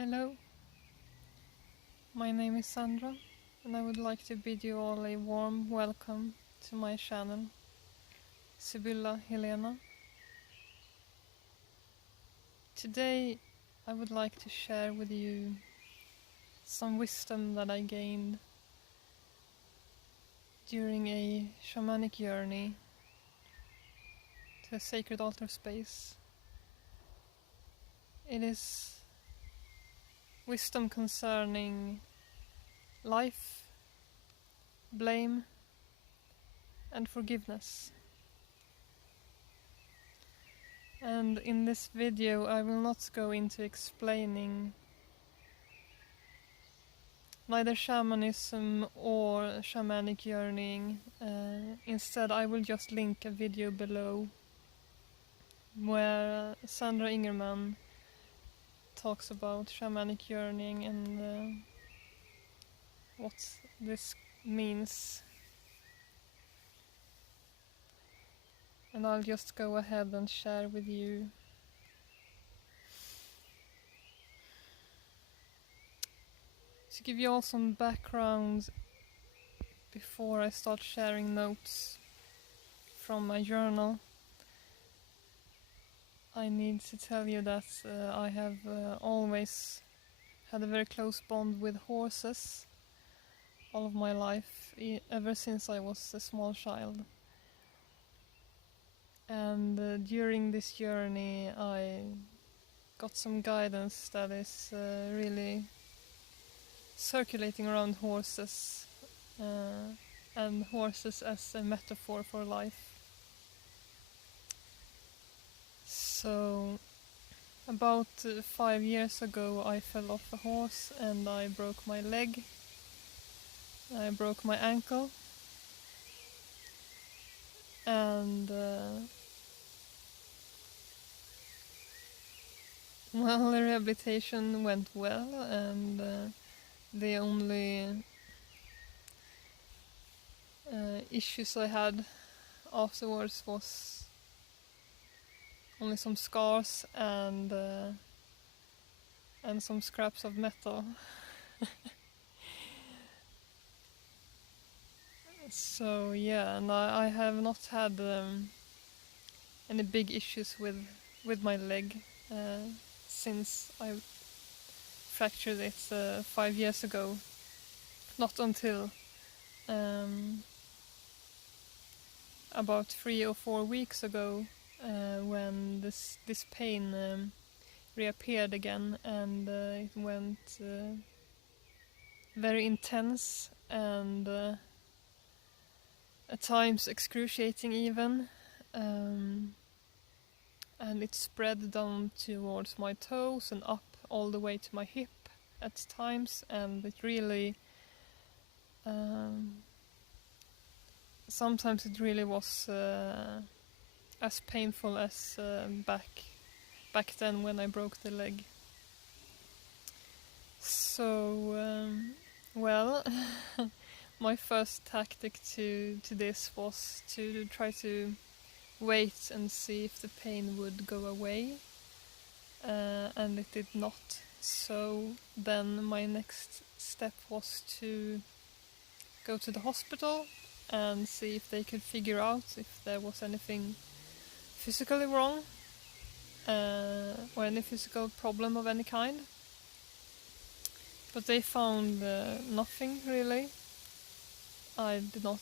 Hello, my name is Sandra, and I would like to bid you all a warm welcome to my channel, Sibylla Helena. Today I would like to share with you some wisdom that I gained during a shamanic journey to a sacred altar space. It is wisdom concerning life, blame, and forgiveness. And in this video I will not go into explaining neither shamanism or shamanic journeying. Instead I will just link a video below where Sandra Ingerman talks about shamanic journeying and what this means. And I'll just go ahead and share with you. To give you all some background before I start sharing notes from my journal, I need to tell you that I have always had a very close bond with horses all of my life, ever since I was a small child. And during this journey I got some guidance that is really circulating around horses, and horses as a metaphor for life. So about 5 years ago I fell off a horse and I broke my leg. I broke my ankle, and well, the rehabilitation went well, and the only issues I had afterwards was only some scars and some scraps of metal. So yeah, and I have not had any big issues with my leg since I fractured it 5 years ago. Not until about 3 or 4 weeks ago, when this pain reappeared again, and it went very intense and at times excruciating even, and it spread down towards my toes and up all the way to my hip at times, and it really sometimes it really was as painful as back then when I broke the leg. So well, my first tactic to this was to try to wait and see if the pain would go away, and it did not. So then my next step was to go to the hospital and see if they could figure out if there was anything physically wrong, or any physical problem of any kind. But they found nothing really. I did not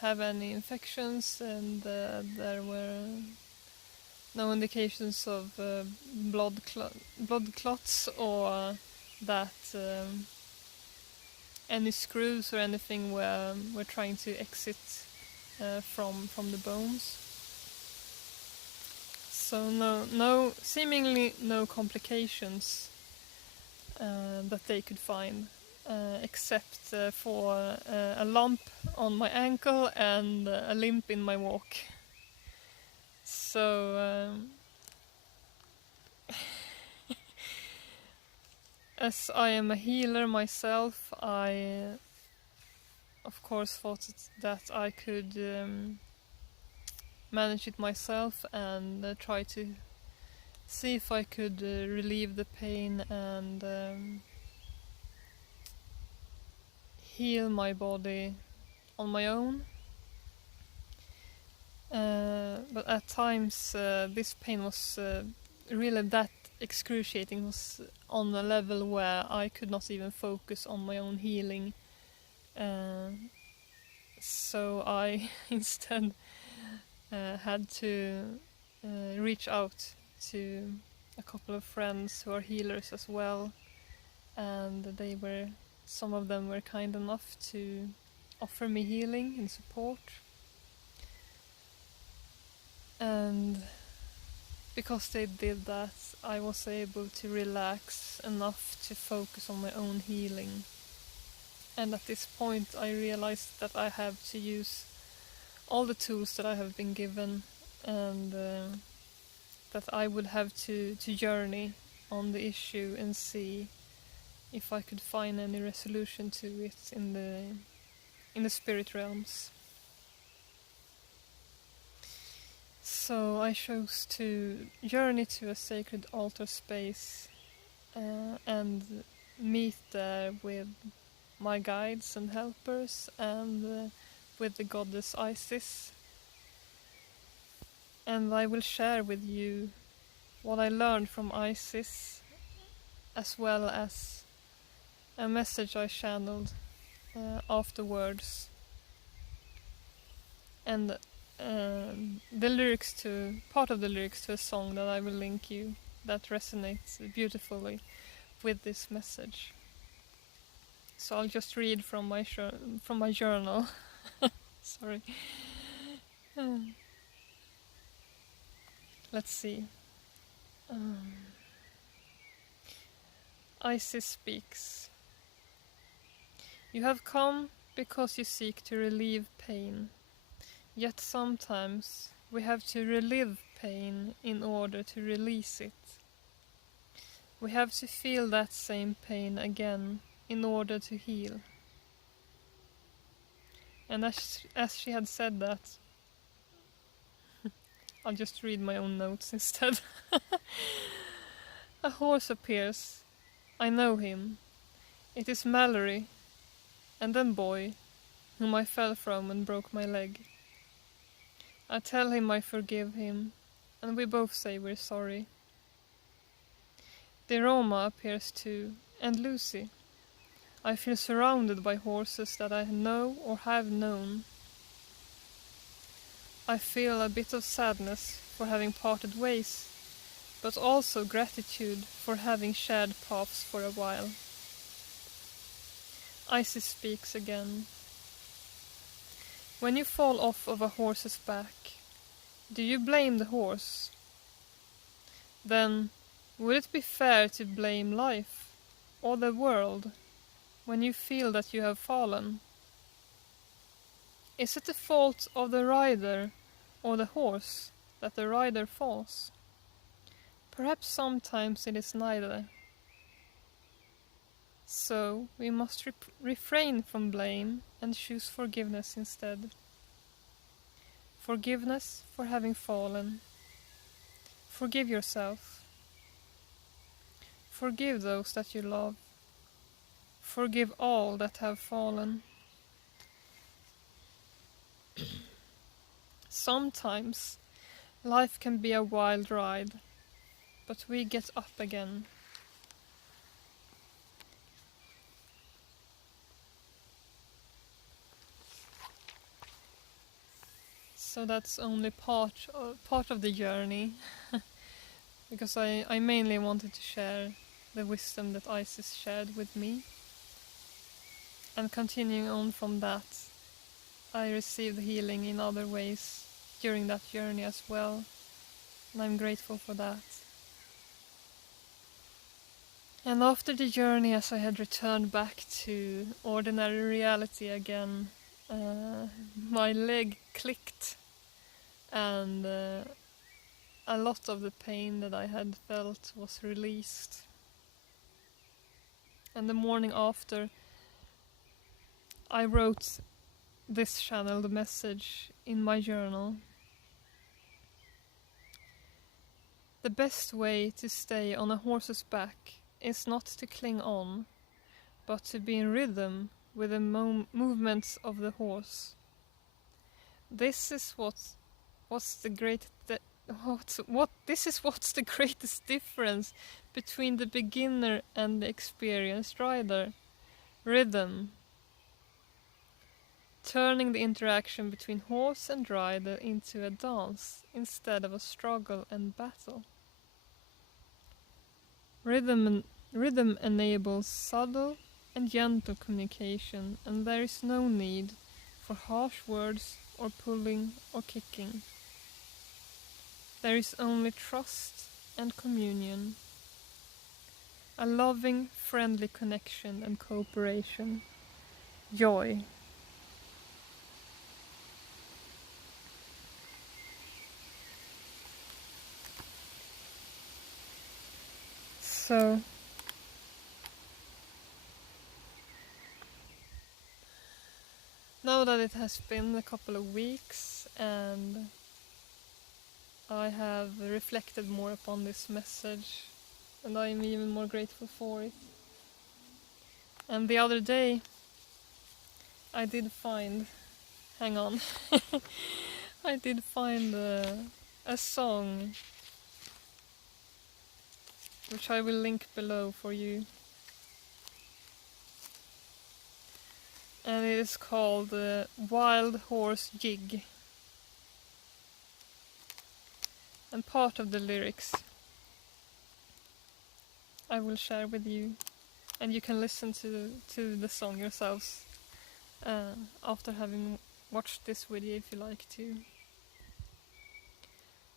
have any infections, and there were no indications of blood clots, or that any screws or anything were trying to exit from the bones. So seemingly no complications that they could find, except for a lump on my ankle and a limp in my walk. So as I am a healer myself, I of course thought that I could manage it myself and try to see if I could relieve the pain and heal my body on my own. But at times this pain was really that excruciating, was on a level where I could not even focus on my own healing. So I instead had to reach out to a couple of friends who are healers as well, and some of them were kind enough to offer me healing and support. And because they did that, I was able to relax enough to focus on my own healing. And at this point I realized that I have to use all the tools that I have been given, and that I would have to journey on the issue and see if I could find any resolution to it in the spirit realms. So I chose to journey to a sacred altar space and meet there with my guides and helpers, and with the goddess Isis. And I will share with you what I learned from Isis, as well as a message I channeled afterwards, and the lyrics to part of the lyrics to a song that I will link you that resonates beautifully with this message. So I'll just read from my journal. Sorry. Let's see. Isis speaks. You have come because you seek to relieve pain. Yet sometimes we have to relive pain in order to release it. We have to feel that same pain again in order to heal. And as she had said that, I'll just read my own notes instead. A horse appears. I know him. It is Mallory, and then Boy, whom I fell from and broke my leg. I tell him I forgive him, and we both say we're sorry. Deroma appears too, and Lucy. I feel surrounded by horses that I know or have known. I feel a bit of sadness for having parted ways, but also gratitude for having shared paths for a while. Isis speaks again. When you fall off of a horse's back, do you blame the horse? Then, would it be fair to blame life, or the world, when you feel that you have fallen? Is it the fault of the rider or the horse that the rider falls? Perhaps sometimes it is neither. So we must refrain from blame and choose forgiveness instead. Forgiveness for having fallen. Forgive yourself. Forgive those that you love. Forgive all that have fallen. Sometimes life can be a wild ride, but we get up again. So that's only part of the journey, because I mainly wanted to share the wisdom that Isis shared with me. And continuing on from that, I received healing in other ways during that journey as well, and I'm grateful for that. And after the journey, as I had returned back to ordinary reality again, my leg clicked, and a lot of the pain that I had felt was released. And the morning after, I wrote this channeled message in my journal. The best way to stay on a horse's back is not to cling on, but to be in rhythm with the movements of the horse. This is what's the what's the greatest difference between the beginner and the experienced rider. Rhythm. Turning the interaction between horse and rider into a dance instead of a struggle and battle. Rhythm enables subtle and gentle communication, and there is no need for harsh words or pulling or kicking. There is only trust and communion, a loving, friendly connection and cooperation, joy. So, now that it has been a couple of weeks and I have reflected more upon this message, and I am even more grateful for it. And the other day I did find, hang on, I did find a song which I will link below for you. And it is called Wild Horse Jig. And part of the lyrics I will share with you, and you can listen to the song yourselves after having watched this video if you like to.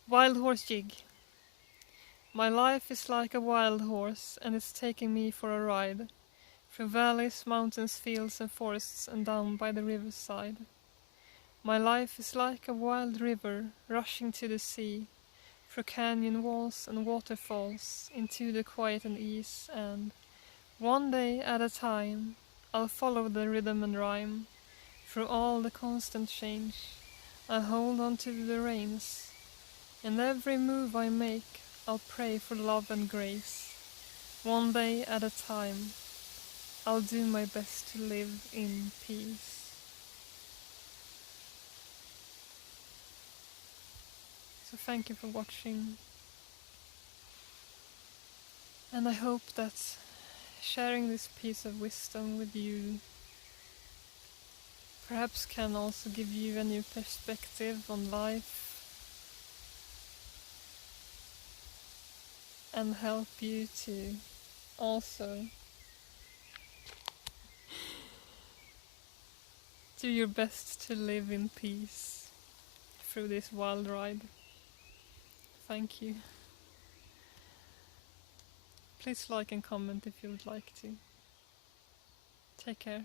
Wild Horse Jig. My life is like a wild horse, and it's taking me for a ride through valleys, mountains, fields and forests, and down by the riverside. My life is like a wild river rushing to the sea, through canyon walls and waterfalls, into the quiet and ease, and one day at a time I'll follow the rhythm and rhyme. Through all the constant change I'll hold on to the reins. In every move I make I'll pray for love and grace. One day at a time I'll do my best to live in peace. So thank you for watching, and I hope that sharing this piece of wisdom with you perhaps can also give you a new perspective on life and help you to also do your best to live in peace through this wild ride. Thank you. Please like and comment if you would like to. Take care.